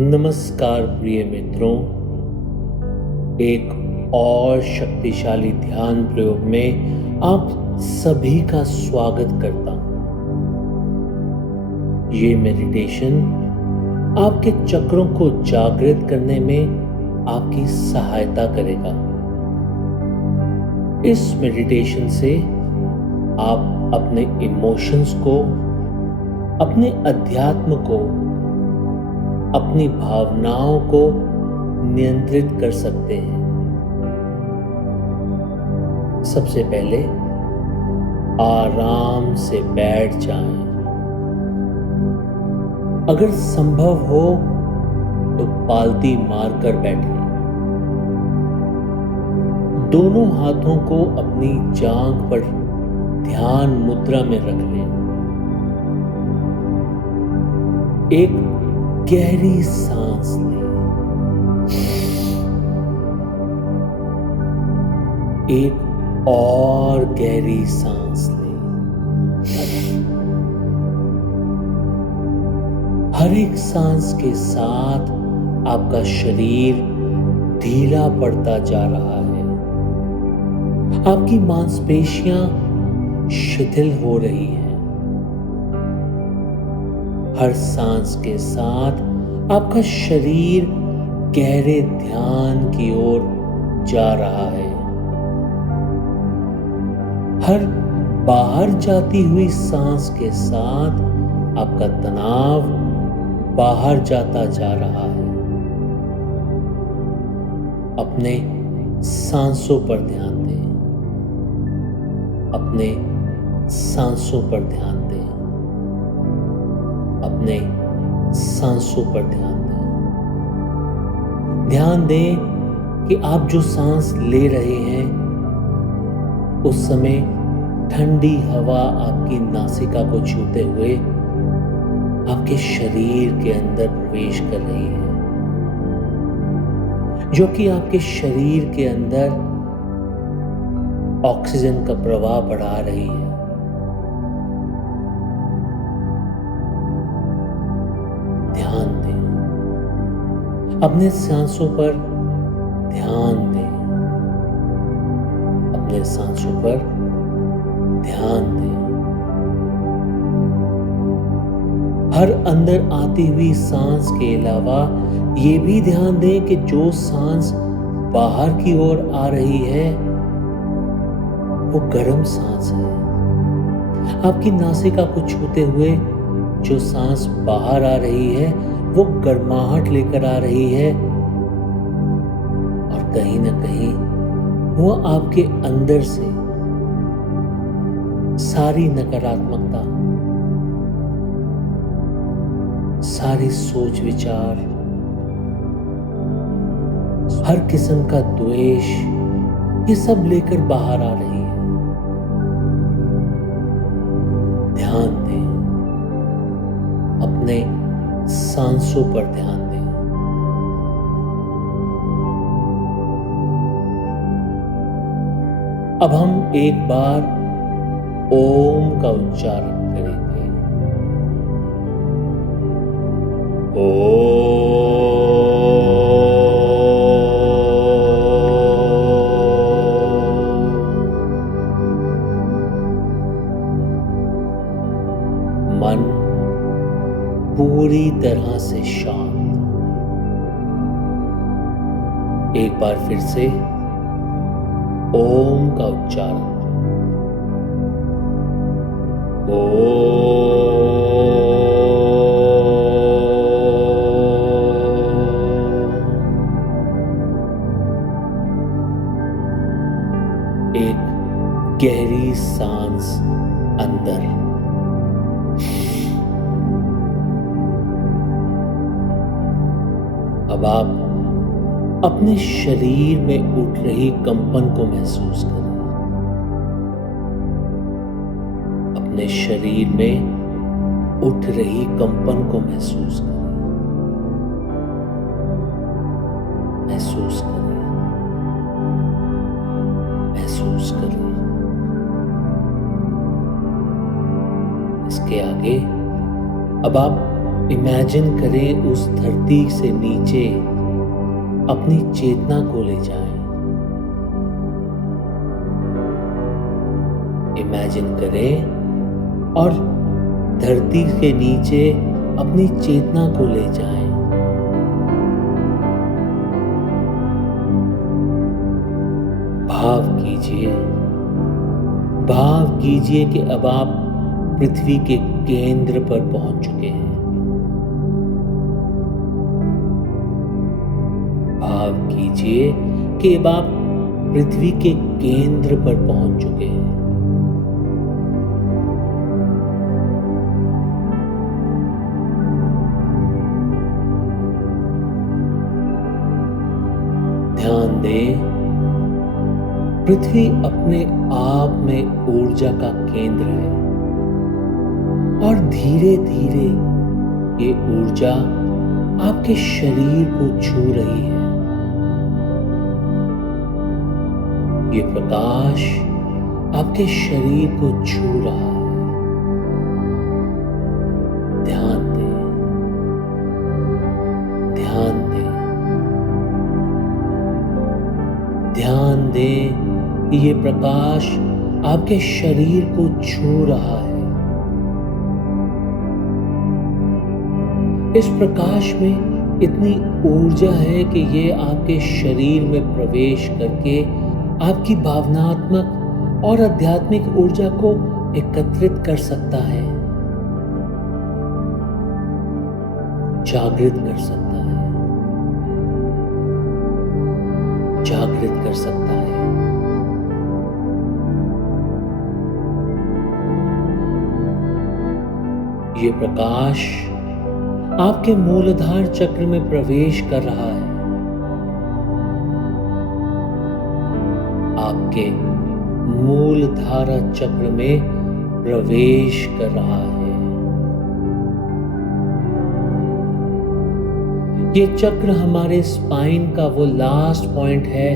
नमस्कार प्रिय मित्रों, एक और शक्तिशाली ध्यान प्रयोग में आप सभी का स्वागत करता हूं। ये मेडिटेशन आपके चक्रों को जागृत करने में आपकी सहायता करेगा। इस मेडिटेशन से आप अपने इमोशंस को, अपने अध्यात्म को, अपनी भावनाओं को नियंत्रित कर सकते हैं। सबसे पहले आराम से बैठ जाएं। अगर संभव हो तो पालती मारकर बैठें। दोनों हाथों को अपनी जांघ पर ध्यान मुद्रा में रख लें। एक गहरी सांस लें। एक और गहरी सांस लें। हर एक सांस के साथ आपका शरीर ढीला पड़ता जा रहा है। आपकी मांसपेशियां शिथिल हो रही हैं। हर सांस के साथ आपका शरीर गहरे ध्यान की ओर जा रहा है। हर बाहर जाती हुई सांस के साथ आपका तनाव बाहर जाता जा रहा है। अपने सांसों पर ध्यान दें। अपने सांसों पर ध्यान दें। अपने सांसों पर ध्यान दें। ध्यान दें कि आप जो सांस ले रहे हैं उस समय ठंडी हवा आपकी नासिका को छूते हुए आपके शरीर के अंदर प्रवेश कर रही है, जो कि आपके शरीर के अंदर ऑक्सीजन का प्रवाह बढ़ा रही है। ध्यान दें। अपने सांसों पर ध्यान दें। अपने सांसों पर ध्यान दें। हर अंदर आती हुई सांस के अलावा ये भी ध्यान दें कि जो सांस बाहर की ओर आ रही है वो गर्म सांस है। आपकी नासिका को छूते हुए जो सांस बाहर आ रही है वो गर्माहट लेकर आ रही है और कहीं ना कहीं वो आपके अंदर से सारी नकारात्मकता, सारी सोच विचार, हर किस्म का द्वेष, ये सब लेकर बाहर आ रही है। ध्यान दें। अपने सांसों पर ध्यान दें। अब हम एक बार ओम का उच्चारण करेंगे। मन पूरी तरह से शांत। एक बार फिर से ओम का उच्चारण। एक गहरी सांस अंदर। अब आप अपने शरीर में उठ रही कंपन को महसूस करें। अपने शरीर में उठ रही कंपन को महसूस करें। महसूस करें। महसूस करें। इसके आगे अब आप इमेजिन करें उस धरती से नीचे अपनी चेतना को ले जाएं। इमेजिन करें और धरती के नीचे अपनी चेतना को ले जाएं। भाव कीजिए कि अब आप पृथ्वी के केंद्र पर पहुंच चुके हैं। भाव कीजिए कि अब आप पृथ्वी के केंद्र पर पहुंच चुके हैं। ध्यान दें, पृथ्वी अपने आप में ऊर्जा का केंद्र है और धीरे धीरे ये ऊर्जा आपके शरीर को छू रही है। ये प्रकाश आपके शरीर को छू रहा है। ध्यान दें, ध्यान दें, ध्यान दें। ये प्रकाश आपके शरीर को छू रहा है। इस प्रकाश में इतनी ऊर्जा है कि ये आपके शरीर में प्रवेश करके आपकी भावनात्मक और आध्यात्मिक ऊर्जा को एकत्रित कर सकता है, जागृत कर सकता है, जागृत कर सकता है। ये प्रकाश आपके मूलाधार चक्र में प्रवेश कर रहा है। आपके मूलधारा चक्र में प्रवेश कर रहा है। ये चक्र हमारे स्पाइन का वो लास्ट पॉइंट है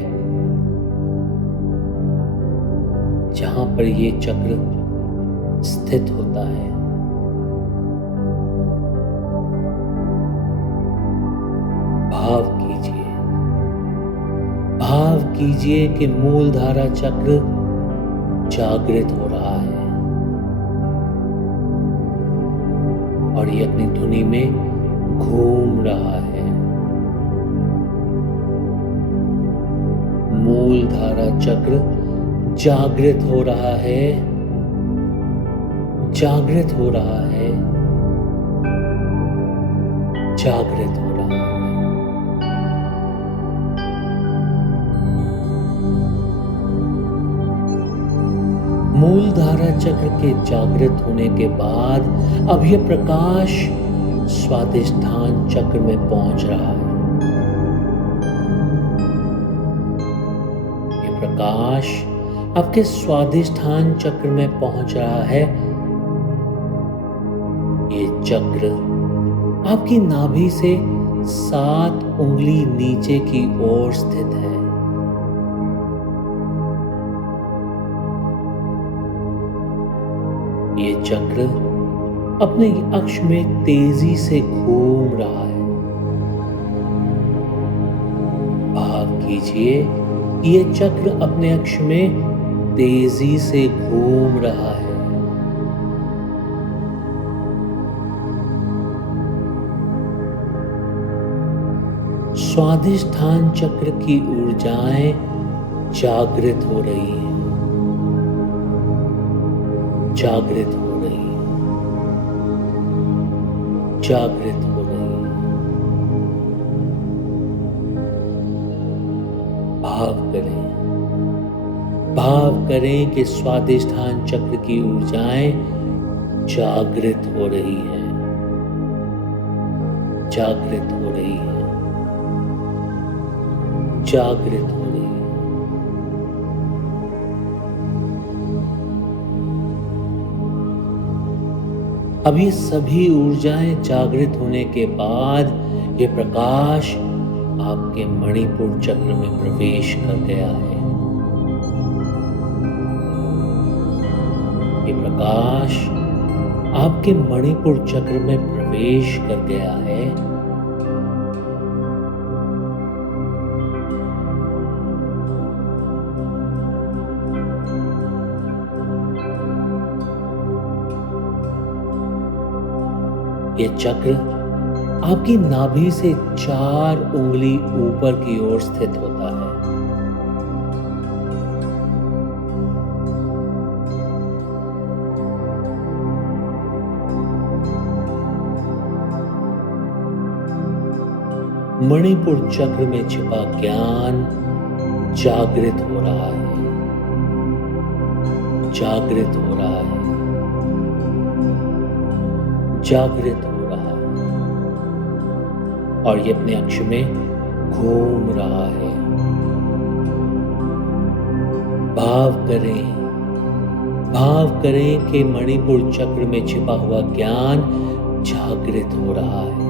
जहां पर ये चक्र स्थित होता है। भाव कीजिए कि मूलधारा चक्र जागृत हो रहा है और ये अपनी धुनी में घूम रहा है। मूलधारा चक्र जागृत हो रहा है, जागृत हो रहा है, जागृत हो रहा है। मूलधारा चक्र के जागृत होने के बाद अब यह प्रकाश स्वादिष्ठान चक्र में पहुंच रहा है। यह प्रकाश आपके स्वादिष्ठान चक्र में पहुंच रहा है। ये चक्र आपकी नाभि से 7 उंगली नीचे की ओर स्थित है। ये चक्र अपने अक्ष में तेजी से घूम रहा है। भाव कीजिए, ये चक्र अपने अक्ष में तेजी से घूम रहा है। स्वादिष्ठान चक्र की ऊर्जाएं जागृत हो रही है, जागृत हो रही है, जागृत हो रही है। भाव करें कि स्वादिष्ठान चक्र की ऊर्जाएं जागृत हो रही है, जागृत हो रही है, जागृत हो रही है। अब ये सभी ऊर्जाएं जागृत होने के बाद ये प्रकाश आपके मणिपुर चक्र में प्रवेश कर गया है। ये प्रकाश आपके मणिपुर चक्र में प्रवेश कर गया है, यह चक्र आपकी नाभि से 4 उंगली ऊपर की ओर स्थित होता है। मणिपुर चक्र में छिपा ज्ञान जागृत हो रहा है, जागृत हो रहा है, जागृत हो रहा है, और ये अपने अक्ष में घूम रहा है। भाव करें कि मणिपुर चक्र में छिपा हुआ ज्ञान जागृत हो रहा है।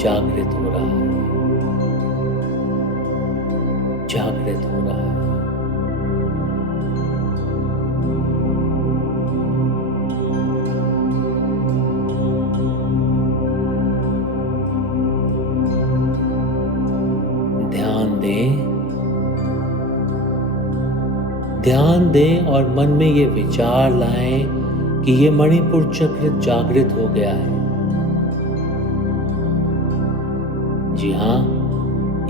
जागृत हो रहा है, जागृत हो रहा है। ध्यान दें और मन में ये विचार लाएं कि ये मणिपुर चक्र जागृत हो गया है। जी हाँ,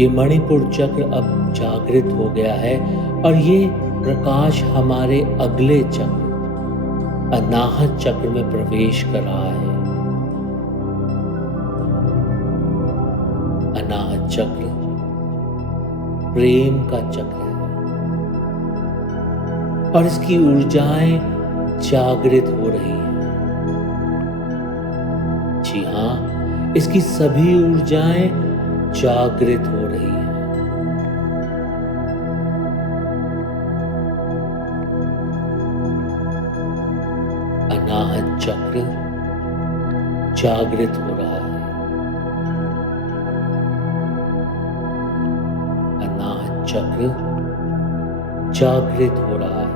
ये मणिपुर चक्र अब जागृत हो गया है और ये प्रकाश हमारे अगले चक्र अनाहत चक्र में प्रवेश कर रहा है। अनाहत चक्र प्रेम का चक्र है और इसकी ऊर्जाएं जागृत हो रही हैं। जी हाँ, इसकी सभी ऊर्जाएं जागृत हो रही हैं। अनाहत चक्र जागृत हो रहा है। अनाहत चक्र जागृत हो रहा है,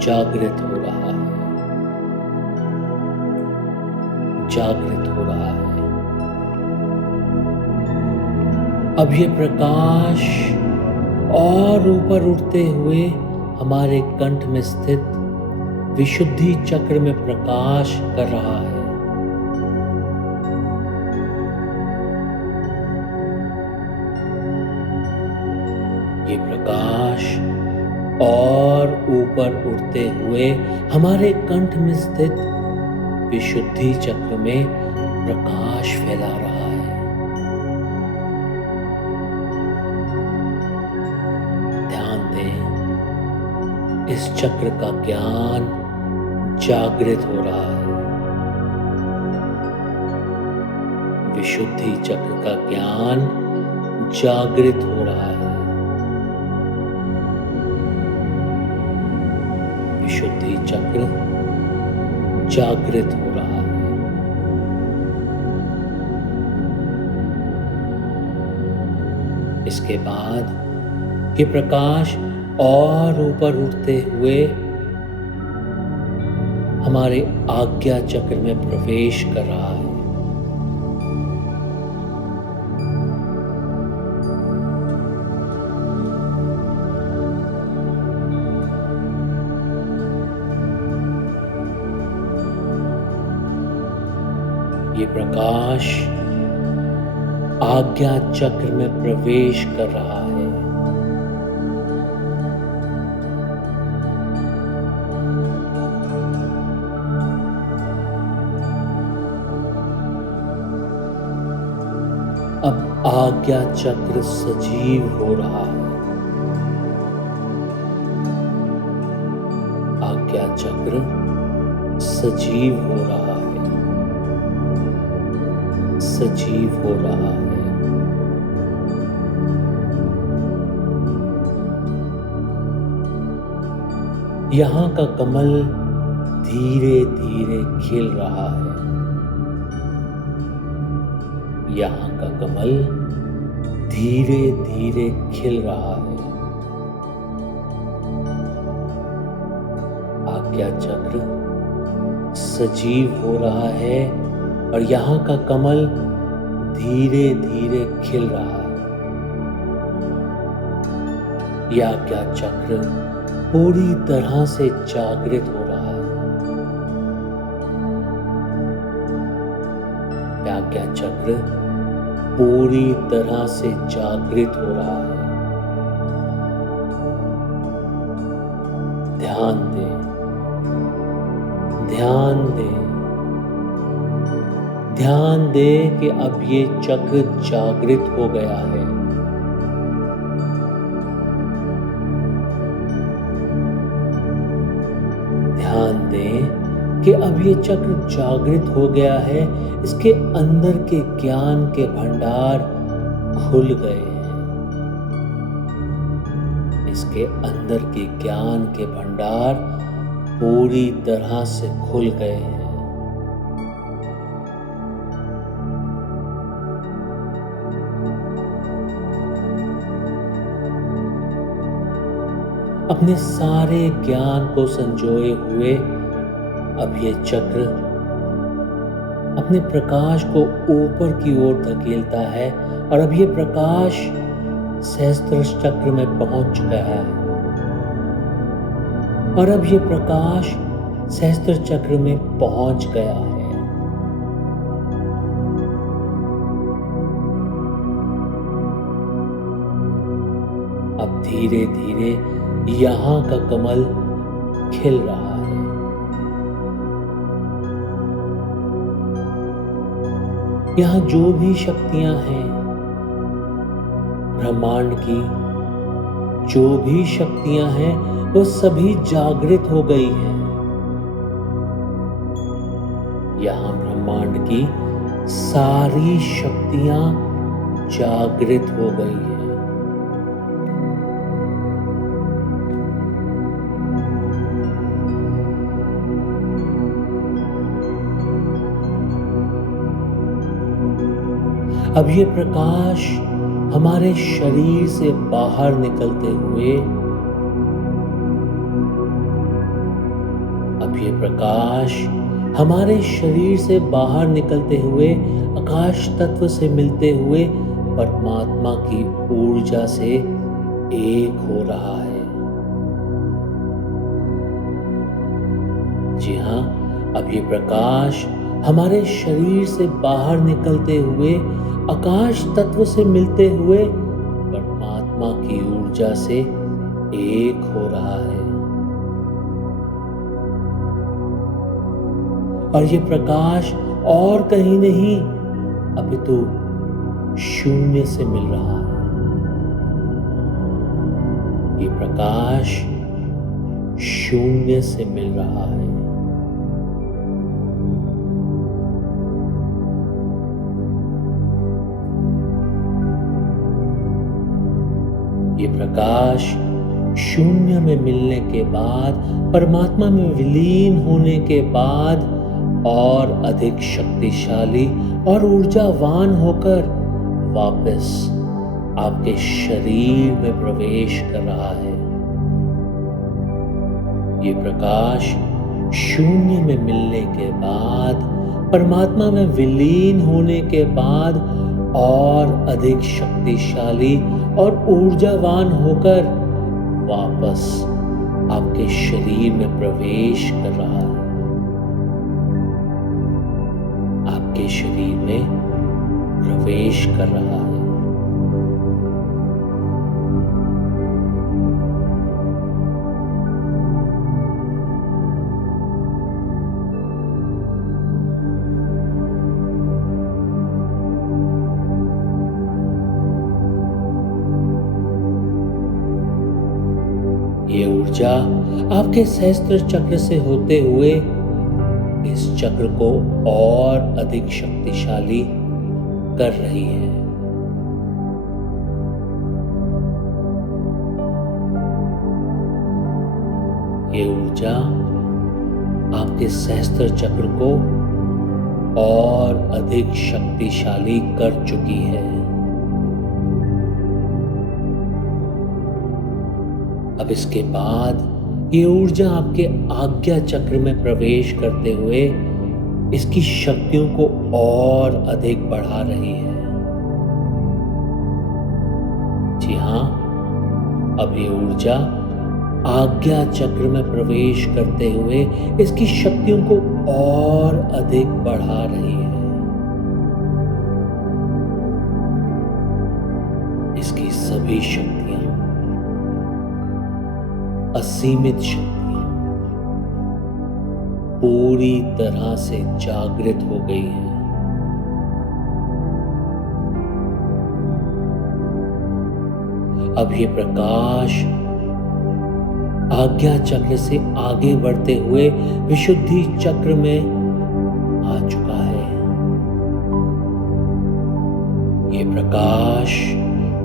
जागृत हो रहा है, जागृत हो रहा है। अब ये प्रकाश और ऊपर उठते हुए हमारे कंठ में स्थित विशुद्धि चक्र में प्रकाश कर रहा है। ये प्रकाश और ऊपर उठते हुए हमारे कंठ में स्थित विशुद्धि चक्र में प्रकाश फैला रहा है। ध्यान दें, इस चक्र का ज्ञान जागृत हो रहा है। विशुद्धि चक्र का ज्ञान जागृत हो रहा है। विशुद्धि चक्र जागृत हो रहा है। इसके बाद ये प्रकाश और ऊपर उठते हुए हमारे आज्ञा चक्र में प्रवेश कर रहा है। ये प्रकाश आज्ञा चक्र में प्रवेश कर रहा है। अब आज्ञा चक्र सजीव हो रहा है। आज्ञा चक्र सजीव हो रहा है, सजीव हो रहा है। यहाँ का कमल धीरे धीरे खिल रहा है। यहाँ का कमल धीरे धीरे खिल रहा है। आज्ञा चक्र सजीव हो रहा है और यहाँ का कमल धीरे धीरे खिल रहा है। यह आज्ञा चक्र पूरी तरह से जागृत हो रहा है। यह आज्ञा चक्र पूरी तरह से जागृत हो रहा है। ध्यान दें, ध्यान दें, ध्यान दें कि अब ये चक्र जागृत हो गया है। ध्यान दें कि अब ये चक्र जागृत हो गया है। इसके अंदर के ज्ञान के भंडार खुल गए हैं। इसके अंदर के ज्ञान के भंडार पूरी तरह से खुल गए हैं। अपने सारे ज्ञान को संजोए हुए अब ये चक्र अपने प्रकाश को ऊपर की ओर धकेलता है और अब ये प्रकाश सहस्त्र चक्र में पहुंच चुका है। और अब ये प्रकाश सहस्त्र चक्र में पहुंच गया है। अब धीरे धीरे यहाँ का कमल खिल रहा है। यहाँ जो भी शक्तियां हैं, ब्रह्मांड की जो भी शक्तियां हैं, वो सभी जागृत हो गई हैं। यहाँ ब्रह्मांड की सारी शक्तियां जागृत हो गई हैं। अब ये प्रकाश हमारे शरीर से बाहर निकलते हुए, अब ये प्रकाश हमारे शरीर से बाहर निकलते हुए आकाश तत्व से मिलते हुए परमात्मा की ऊर्जा से एक हो रहा है। जी हाँ, अब ये प्रकाश हमारे शरीर से बाहर निकलते हुए आकाश तत्व से मिलते हुए परमात्मा की ऊर्जा से एक हो रहा है। और ये प्रकाश और कहीं नहीं अपितु शून्य से मिल रहा है। ये प्रकाश शून्य से मिल रहा है। ये प्रकाश शून्य में मिलने के बाद, परमात्मा में विलीन होने के बाद और अधिक शक्तिशाली और ऊर्जावान होकर वापस आपके शरीर में प्रवेश कर रहा है। ये प्रकाश शून्य में मिलने के बाद, परमात्मा में विलीन होने के बाद और अधिक शक्तिशाली और ऊर्जावान होकर वापस आपके शरीर में प्रवेश कर रहा है। आपके शरीर में प्रवेश कर रहा है। ये ऊर्जा आपके सहस्त्र चक्र से होते हुए इस चक्र को और अधिक शक्तिशाली कर रही है। ये ऊर्जा आपके सहस्त्र चक्र को और अधिक शक्तिशाली कर चुकी है। अब इसके बाद ये ऊर्जा आपके आज्ञा चक्र में प्रवेश करते हुए इसकी शक्तियों को और अधिक बढ़ा रही है। जी हाँ, अब ये ऊर्जा आज्ञा चक्र में प्रवेश करते हुए इसकी शक्तियों को और अधिक बढ़ा रही है। इसकी सभी शक्तियां, असीमित शक्तियां पूरी तरह से जागृत हो गई हैं। अब ये प्रकाश आज्ञा चक्र से आगे बढ़ते हुए विशुद्धि चक्र में आ चुका है। ये प्रकाश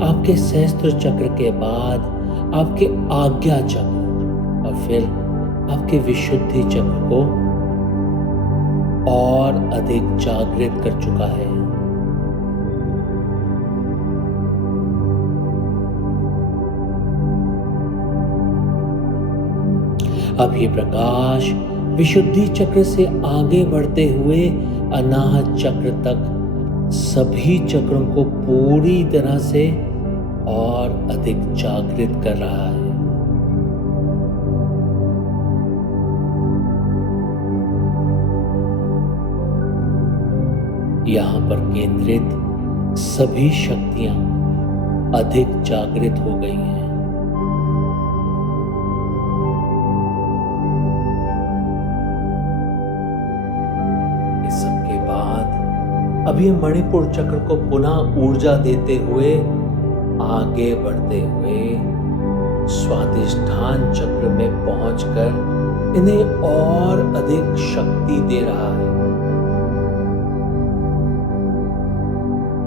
आपके सहस्त्र चक्र के बाद आपके आज्ञा चक्र और फिर आपके विशुद्धि चक्र को और अधिक जागृत कर चुका है। अब ये प्रकाश विशुद्धि चक्र से आगे बढ़ते हुए अनाहत चक्र तक सभी चक्रों को पूरी तरह से और अधिक जागृत कर रहा है। यहां पर केंद्रित सभी शक्तियां अधिक जागृत हो गई हैं। इस सब के बाद अब ये मणिपुर चक्र को पुनः ऊर्जा देते हुए आगे बढ़ते हुए स्वादिष्ठान चक्र में पहुंचकर इन्हें और अधिक शक्ति दे रहा है।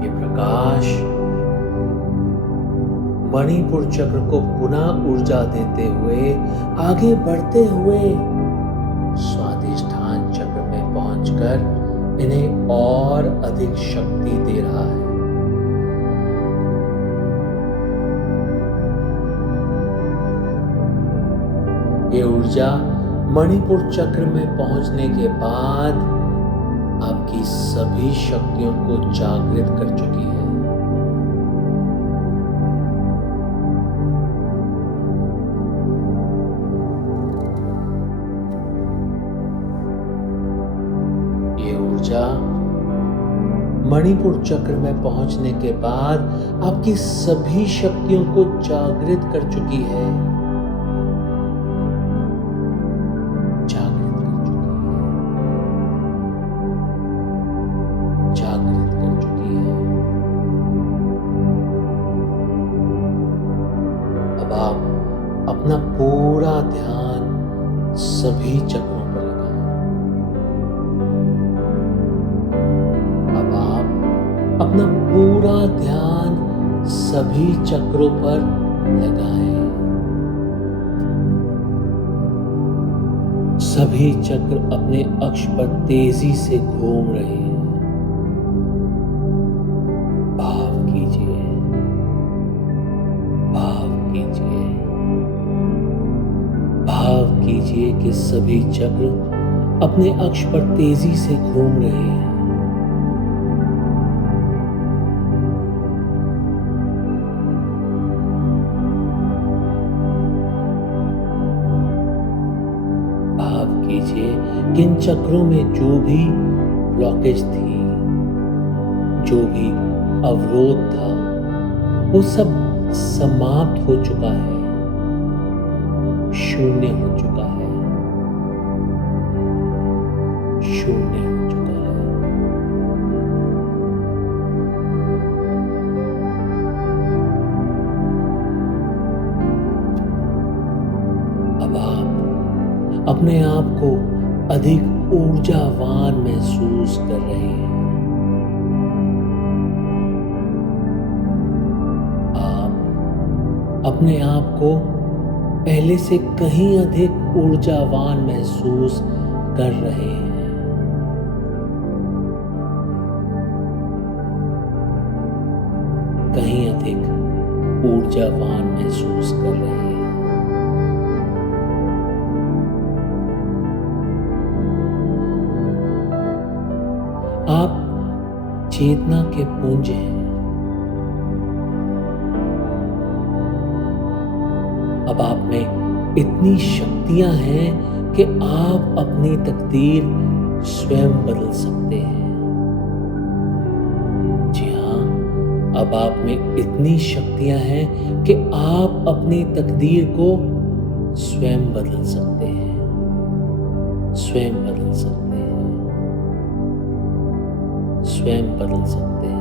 ये प्रकाश मणिपुर चक्र को पुनः ऊर्जा देते हुए आगे बढ़ते हुए स्वादिष्ठान चक्र में पहुंचकर इन्हें और अधिक शक्ति दे रहा है। ये ऊर्जा मणिपुर चक्र में पहुंचने के बाद आपकी सभी शक्तियों को जागृत कर चुकी है। ये ऊर्जा मणिपुर चक्र में पहुंचने के बाद आपकी सभी शक्तियों को जागृत कर चुकी है। अपना पूरा ध्यान सभी चक्रों पर लगाएं। अब आप अपना पूरा ध्यान सभी चक्रों पर लगाएं। सभी चक्र अपने अक्ष पर तेजी से घूम रहे हैं। भाव कीजिए, भाव कीजिए, भाव कीजिए कि सभी चक्र अपने अक्ष पर तेजी से घूम रहे हैं। भाव कीजिए कि इन चक्रों में जो भी ब्लॉकेज थी, जो भी अवरोध था, वो सब समाप्त हो चुका है, शून्य हो चुका है, शून्य हो चुका है। अब आप अपने आप को अधिक ऊर्जावान महसूस कर रहे हैं। आप अपने आप को पहले से कहीं अधिक ऊर्जावान महसूस कर रहे हैं। कहीं अधिक ऊर्जावान महसूस कर रहे हैं। आप चेतना के पुंज हैं। अब आप में इतनी शक्तियां हैं कि आप अपनी तकदीर स्वयं बदल सकते हैं। जी हाँ, अब आप में इतनी शक्तियां हैं कि आप अपनी तकदीर को स्वयं बदल सकते हैं, स्वयं बदल सकते हैं, स्वयं बदल सकते हैं।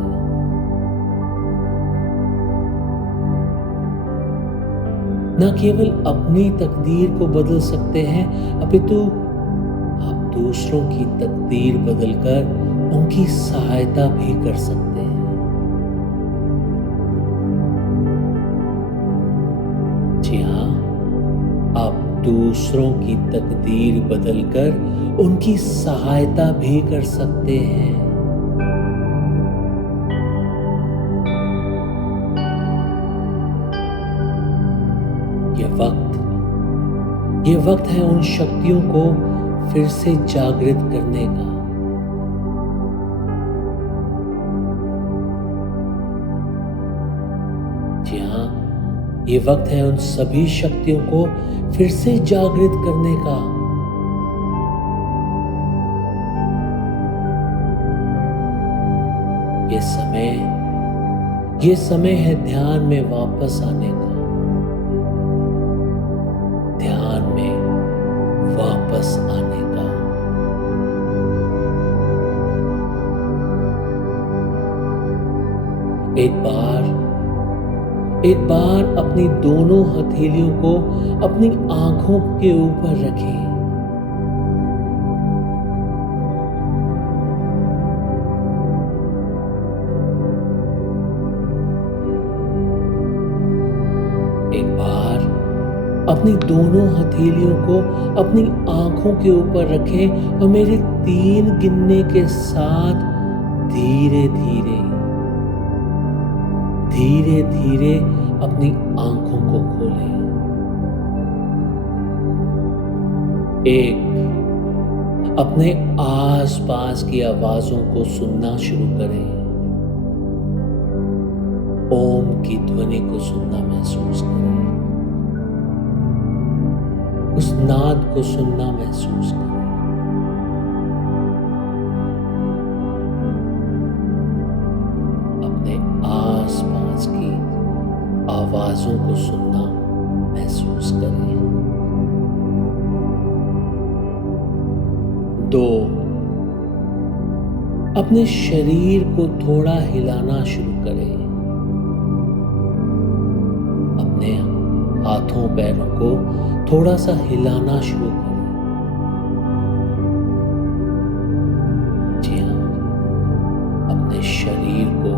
न केवल अपनी तकदीर को बदल सकते हैं, अपितु आप दूसरों की तकदीर बदलकर उनकी सहायता भी कर सकते हैं। जी हाँ, आप दूसरों की तकदीर बदलकर उनकी सहायता भी कर सकते हैं। ये वक्त है उन शक्तियों को फिर से जागृत करने का। जी हाँ, ये वक्त है उन सभी शक्तियों को फिर से जागृत करने का। ये समय है ध्यान में वापस आने का, ध्यान में वापस आने का। एक बार अपनी दोनों हथेलियों को अपनी आंखों के ऊपर रखें। एक बार अपनी दोनों हथेलियों को अपनी आंखों के ऊपर रखें और मेरे 3 गिनने के साथ धीरे धीरे अपनी आंखों को खोलें। 1, अपने आसपास की आवाजों को सुनना शुरू करें। ओम की ध्वनि को सुनना महसूस करें, उस नाद को सुनना महसूस करें। अपने आसपास की आवाजों को सुनना महसूस करें। 2, अपने शरीर को थोड़ा हिलाना शुरू करें। अपने हाथों पैरों को थोड़ा सा हिलाना शुरू करें। जी हाँ, अपने शरीर को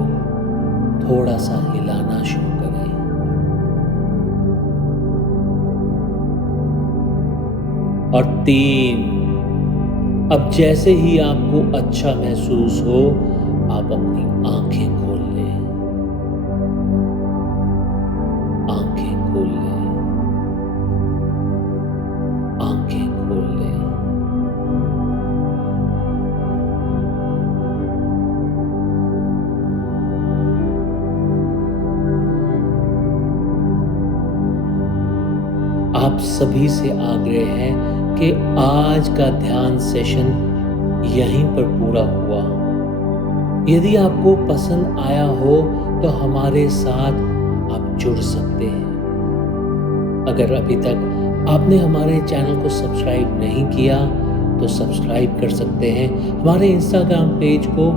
थोड़ा सा हिलाना शुरू करें। और 3, अब जैसे ही आपको अच्छा महसूस हो, आप अपनी आंखें खोल लें। आंखें खोल लें, आंखें खोल लें। आप सभी से आग्रह है कि आज का ध्यान सेशन यहीं पर पूरा हुआ। यदि आपको पसंद आया हो तो हमारे साथ आप जुड़ सकते हैं। अगर अभी तक आपने हमारे चैनल को सब्सक्राइब नहीं किया तो सब्सक्राइब कर सकते हैं। हमारे इंस्टाग्राम पेज को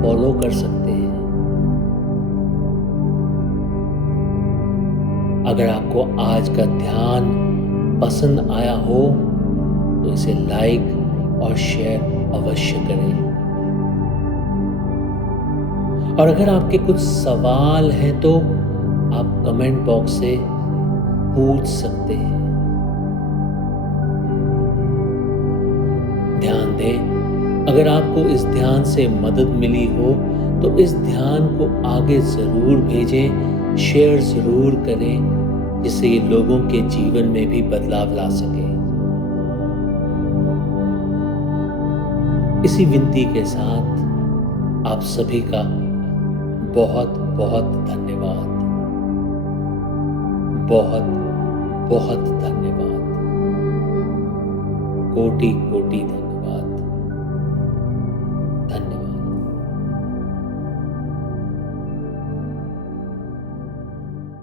फॉलो कर सकते हैं। अगर आपको आज का ध्यान पसंद आया हो तो इसे लाइक और शेयर अवश्य करें। और अगर आपके कुछ सवाल हैं तो आप कमेंट बॉक्स से पूछ सकते हैं। ध्यान दें, अगर आपको इस ध्यान से मदद मिली हो तो इस ध्यान को आगे जरूर भेजें, शेयर जरूर करें, जिससे ये लोगों के जीवन में भी बदलाव ला सके। इसी विनती के साथ आप सभी का बहुत बहुत धन्यवाद। बहुत बहुत धन्यवाद। कोटि कोटि धन्यवाद।